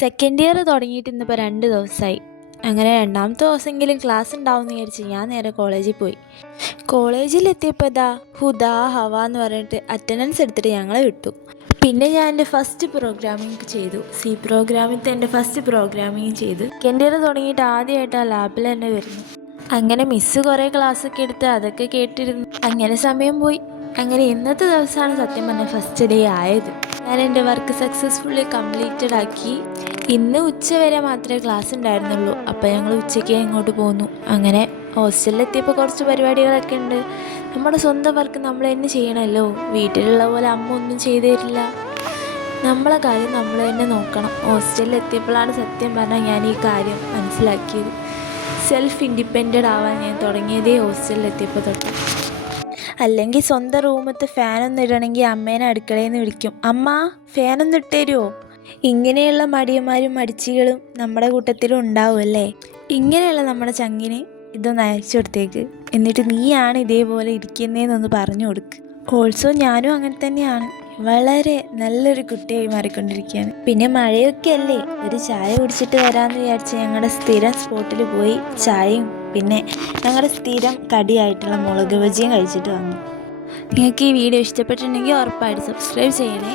Second year തുടങ്ങിയിട്ട് ഇന്നിപ്പോൾ 2 ദിവസമായി. അങ്ങനെ രണ്ടാമത്തെ ദിവസമെങ്കിലും ക്ലാസ് ഉണ്ടാവുമെന്ന് വിചാരിച്ച് ഞാൻ നേരെ കോളേജിൽ പോയി. കോളേജിലെത്തിയപ്പോൾ ഹുദ ഹവ എന്ന് പറഞ്ഞിട്ട് അറ്റൻഡൻസ് എടുത്തിട്ട് ഞങ്ങളെ വിട്ടു. പിന്നെ ഞാൻ എൻ്റെ ഫസ്റ്റ് പ്രോഗ്രാമിംഗ് ചെയ്തു. സി പ്രോഗ്രാമിലത്തെ എൻ്റെ ഫസ്റ്റ് പ്രോഗ്രാമിംഗ് ചെയ്ത് സെക്കൻഡ് ഇയർ തുടങ്ങിയിട്ട് ആദ്യമായിട്ട് ആ ലാബിൽ തന്നെ വരുന്നു. അങ്ങനെ മിസ്സ് കുറേ ക്ലാസ്സൊക്കെ എടുത്ത് അതൊക്കെ കേട്ടിരുന്നു. അങ്ങനെ സമയം പോയി. അങ്ങനെ ഇന്നത്തെ ദിവസമാണ് സത്യം പറഞ്ഞാൽ ഫസ്റ്റ് ഡേ ആയത്. ഞാൻ എൻ്റെ വർക്ക് സക്സസ്ഫുള്ളി കംപ്ലീറ്റഡ് ആക്കി. ഇന്ന് ഉച്ച വരെ മാത്രമേ ക്ലാസ് ഉണ്ടായിരുന്നുള്ളൂ. അപ്പോൾ ഞങ്ങൾ ഉച്ചയ്ക്ക് ഇങ്ങോട്ട് പോന്നു. അങ്ങനെ ഹോസ്റ്റലിലെത്തിയപ്പോൾ കുറച്ച് പരിപാടികളൊക്കെ ഉണ്ട്. നമ്മുടെ സ്വന്തം വർക്ക് നമ്മൾ തന്നെ ചെയ്യണമല്ലോ. വീട്ടിലുള്ള പോലെ അമ്മ ഒന്നും ചെയ്തു തരില്ല. നമ്മളെ കാര്യം നമ്മൾ തന്നെ നോക്കണം. ഹോസ്റ്റലിലെത്തിയപ്പോഴാണ് സത്യം പറഞ്ഞാൽ ഞാൻ ഈ കാര്യം മനസ്സിലാക്കിയത്. സെൽഫ് ഇൻഡിപെൻഡൻ്റ് ആവാൻ ഞാൻ തുടങ്ങിയതേ ഹോസ്റ്റലിലെത്തിയപ്പോൾ തൊട്ട്. അല്ലെങ്കിൽ സ്വന്തം റൂമത്തെ ഫാനൊന്നും ഇടണമെങ്കിൽ അമ്മേനെ അടുക്കളയിൽ നിന്ന് വിളിക്കും, അമ്മ ഫാനൊന്നും ഇട്ട് തരുമോ? ഇങ്ങനെയുള്ള മടിയന്മാരും മടിച്ചികളും നമ്മുടെ കൂട്ടത്തിലും ഉണ്ടാവുമല്ലേ. ഇങ്ങനെയുള്ള നമ്മുടെ ചങ്ങിന് ഇതൊന്ന് അയച്ചു കൊടുത്തേക്ക്. എന്നിട്ട് നീയാണ് ഇതേപോലെ ഇരിക്കുന്നതെന്നൊന്ന് പറഞ്ഞു കൊടുക്ക്. ഓൾസോ ഞാനും അങ്ങനെ തന്നെയാണ്. വളരെ നല്ലൊരു കുട്ടിയായി മാറിക്കൊണ്ടിരിക്കുകയാണ്. പിന്നെ മഴയൊക്കെ അല്ലേ, ഒരു ചായ കുടിച്ചിട്ട് വരാമെന്ന് വിചാരിച്ച് ഞങ്ങളുടെ സ്ഥിരം സ്പോട്ടിൽ പോയി ചായയും പിന്നെ ഞങ്ങളുടെ സ്ഥിരം കടിയായിട്ടുള്ള മുളക് ബജിയും കഴിച്ചിട്ട് വന്നു. നിങ്ങൾക്ക് ഈ വീഡിയോ ഇഷ്ടപ്പെട്ടിട്ടുണ്ടെങ്കിൽ ഉറപ്പായിട്ട് സബ്സ്ക്രൈബ് ചെയ്യണേ.